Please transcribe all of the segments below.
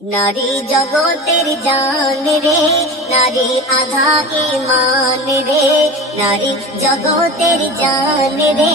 নারী জগতের জান রে নারী আধা ইমান রে নারী জগতের জান রে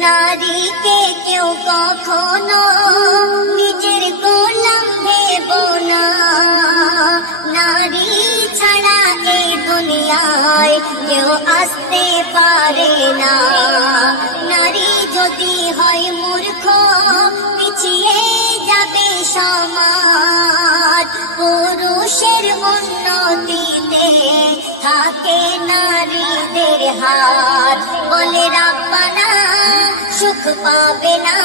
নারীকে কেউ কখনো নিজের গোলাম ভেব না। নারী ছাড়া এই দুনিয়ায় কেউ আসতে পারে না। নারী যদি হয় মূর্খ, পিছিয়ে যাবে সমাজ পুরুষের উন্নতিতে থাকে নারীদের হাত। বলে রাব্বানা সুখ পাবে না।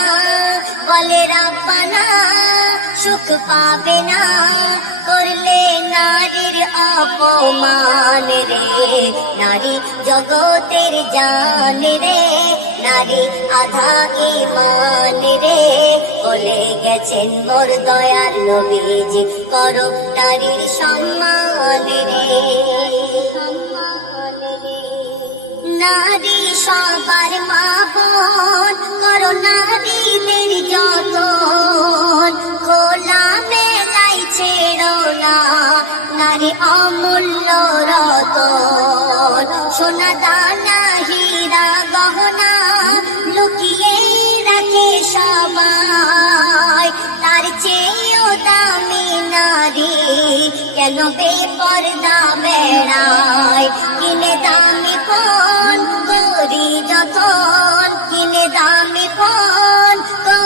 বলে রাব্বানা সুখ পাবে না। করলে নারীর অপমান রে। নারী জগতের জান রে। নারী আধা ইমান রে। বলে গেছেন মোর দয়ার নবীজি করো নারীর সম্মান রে। নারী সবার মা বোন করো নারীদের যতন নারী অমূল্য রতন। সোনা দানা, হীরা, গহনা, লুকিয়ে রাখে সবাই। তার চেয়েও দামি নারী কেন বেপরদা বেড়ায়? কিনে দামি ফোন করি ফোন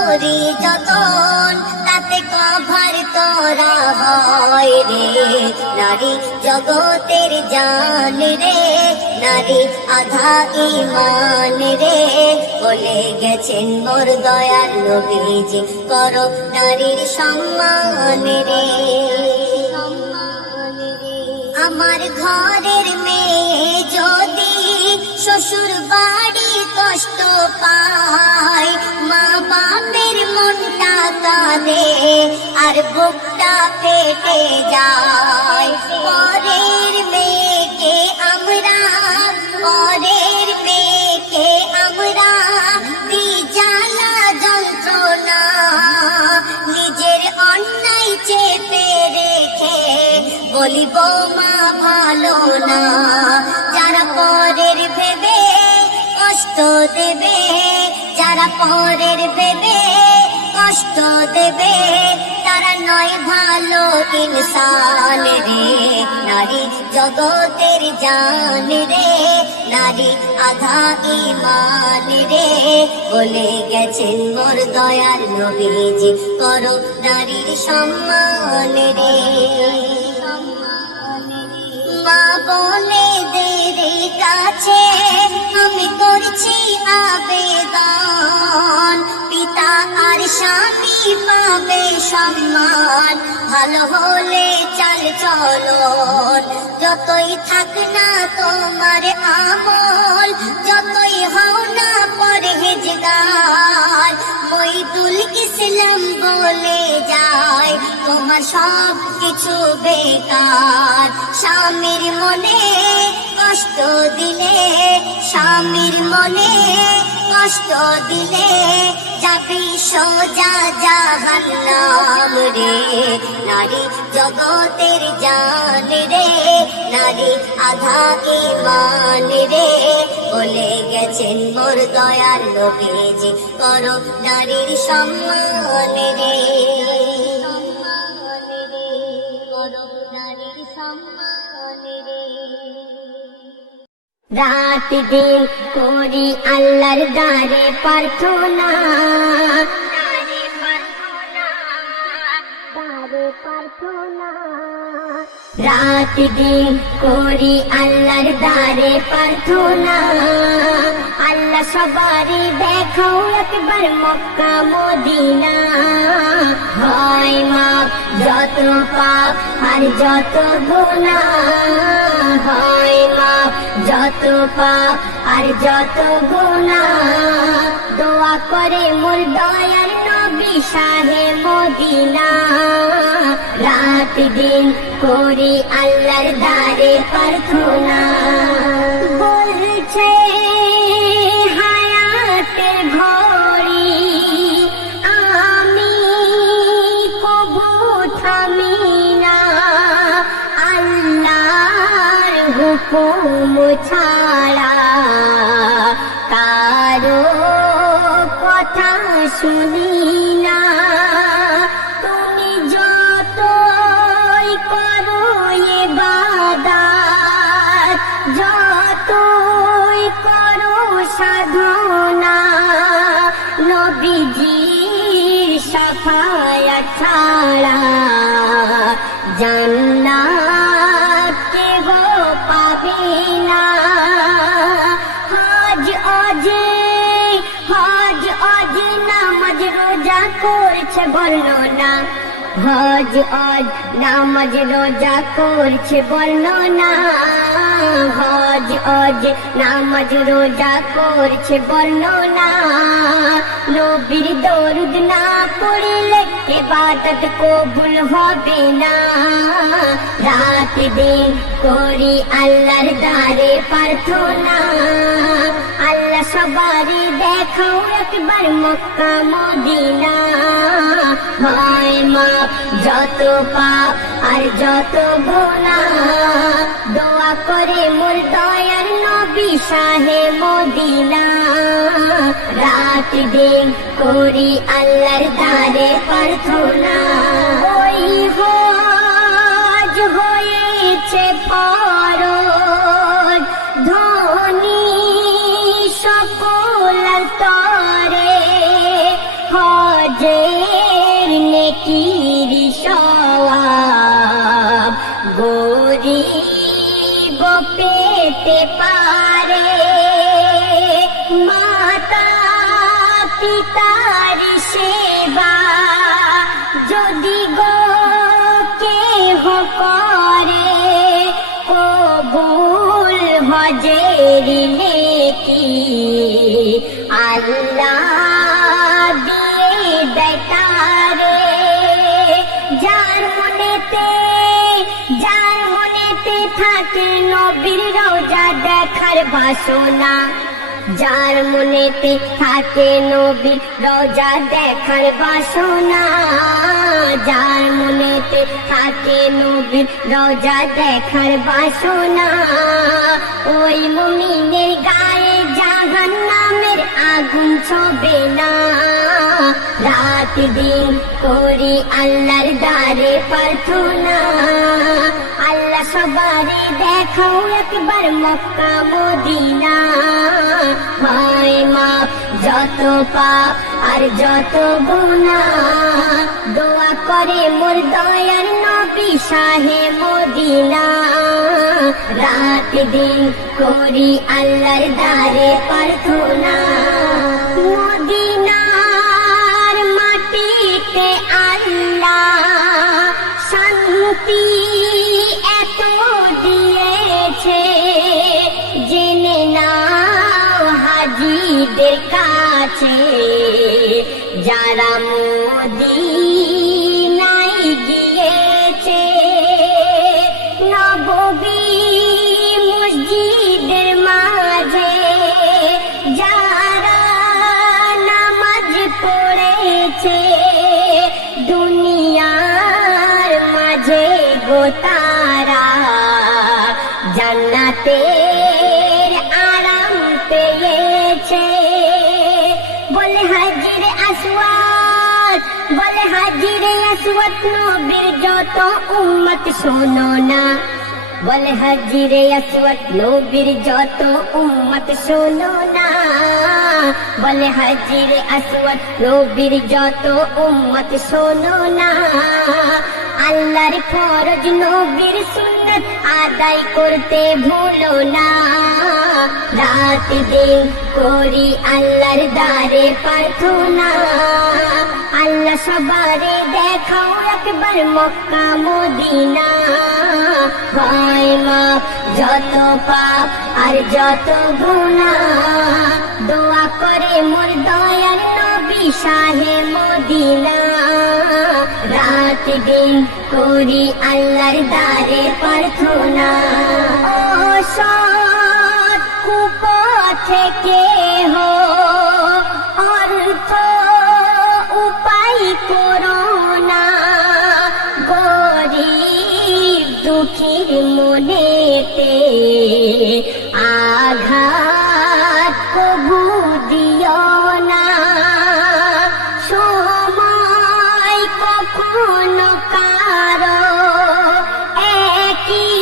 করি যতন, তাতে কভার করা হয় রে। নারী জগতের জান রে, নারী আধা ইমান রে। বলে গেছেন মোর দয়ার নবীজি, করো নারীর সম্মান রে। আমার ঘরের মেয়ে যদি শ্বশুর বাড়ি কষ্ট পায়। মা বাপের মনটা কাঁদে আর বুকটা ফেটে যায়। পরের মেয়েকে আমরা, পরের মেয়েকে আমরা দি জ্বালা যন্ত্রণা। নিজের অন্যায় চেপে রেখে বলিব মা ভালো না। দেবে, যারা পরের ভেবে কষ্ট দেবে, তারা নয় ভালো ইনসান রে। নারী জগতের জান রে, নারী আধা ইমান রে। বলে গেছেন মোর দয়ার নবীজি, করো নারীর সম্মান রে। আমি করছি পিতা আর স্বামী পাবে সম্মান। ভালো হলে চাল চলন। যতই থাক না তোমার আমল, যতই হও না পরহেজগার। মইদুল ইসলাম বলে যায়, তোমার সব কিছু বেকার। স্বামীর মনে কষ্ট দিলে, স্বামীর মনে কষ্ট দিলে, যাবি সোজা জাহান্নাম রে। নারী জগতের জান রে। নারী আধা ইমান রে বলে গেছেন মোর দয়ার নবীজি করো নারীর সম্মান রে। রাত দিন করি আল্লাহর দ্বারে প্রার্থনা। রাত দিন করি আল্লাহর দ্বারে প্রার্থনা। আল্লাহ সবারই দেখাও একবার মক্কা, মদিনা। হয় মাপ যত পাপ আর যত গুণা হয় মাপ যত পাপ আর যত গুণা দোয়া করে মূল দয়ার শাহে মদিনা। রাত দিন করি আল্লাহর দারে প্রার্থনা। বলছে ঘড়ি, আমি ছাড়া কারও কথা শুনি করছে, বলল না। হজ, অজ, নামাজ, রোজা করছে, বলল না। হজ, অজ, নামাজ, রোজা করছে, বলল না। নবীর দরুদ না পড়লে এবাদত কবুল হবে না। রাত দিন করি আল্লাহর দ্বারে প্রার্থনা। আল্লাহ সবারই দেখাও একবার মক্কা, মদিনা। হয় মা যত পাপ আর যত গোনা দোয়া করে মোর দয়ার নবী শাহে মদিনা। রাত দিন করি আল্লাহর দ্বারে প্রার্থনা। ওই হয়েছে ফরজ হজের নেকির সওয়াব গরিব পেতে পারে মাতা পিতার সেবা। যদি গো কেহ করে, কবুল হজের নেকি দেখার বাসনা, যার মনেতে থাকে নবীর রোজা দেখার বাসনা, যার মনেতে থাকে নবীর রোজা দেখার বাসনা। ওই মুমিনের গায়ে জাহান নামের আগুন ছবে না। রাত দিন করি আল্লাহর দ্বারে প্রার্থনা। আল্লাহ সবারই দেখাও একবার মক্কা মদিনা। হয় মাপ যত পাপ আর যত গুণা দোয়া করে মোর দয়ার নবী শাহে মদিনা। রাত দিন করি আল্লাহর দ্বারে প্রার্থনা। কাছে যারা মদিনায় গিয়েছে মসজিদের মাঝে পড়েছে দুনিয়ার মাঝে হাজির আসওয়াত নবীর যত উম্মত, শোনো না। বলে হাজিরে আসওয়াত নবীর যত উম্মত, শোনো না। বলে হাজিরে আসওয়াত নবীর যত উম্মত, শোনো না। আল্লাহর ফরজ নবীর সুন্নত আদায় করতে ভুলো না। রাত দিন করি আল্লাহর দ্বারে প্রার্থনা। আল্লাহ সবারে দেখাও একবার মক্কা মদিনা। হয় যত পাপ আর যত গুণা দোয়া করে মোর দয়ার নবী শাহে মদিনা। রাত দিন করি আল্লাহর দারে প্রার্থনা। ও সৎ কুপথে কে হো আঘাত কবু দিও না। সময় কখনো কারও একই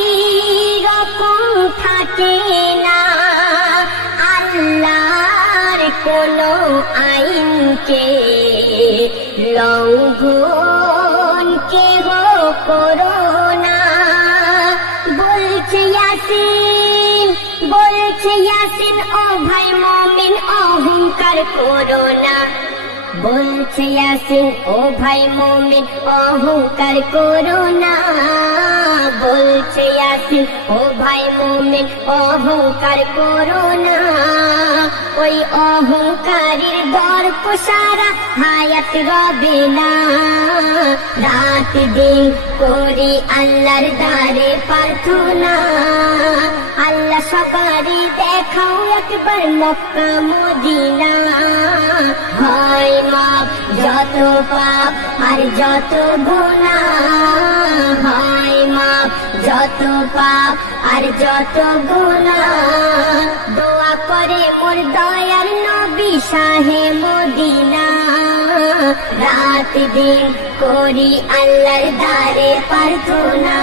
রকম থাকে না। আল্লাহর কোনো আইনকে লঙ্ঘন কেহ করো না। ভাই মমিন, অহংকার করো না। বলছে ইয়াসিন, ও ভাই মমিন, অহংকার করো না। বলছে ইয়াসিন, ও ভাই মমিন, অহংকার করো না। ওই অহংকারীর দর্প সারা হায়াত রবে না। রাত দিন করি আল্লাহর দ্বারে প্রার্থনা। আল্লাহ সবারই দেখাও একবার মক্কা মদিনা। হয় মাপ যত পাপ আর যত গুণা হয় মাপ যত পাপ আর যত গুণা দোয়া করে মোর দয়ার নবী শাহে মদিনা। রাত দিন করি আল্লাহর দ্বারে প্রার্থনা।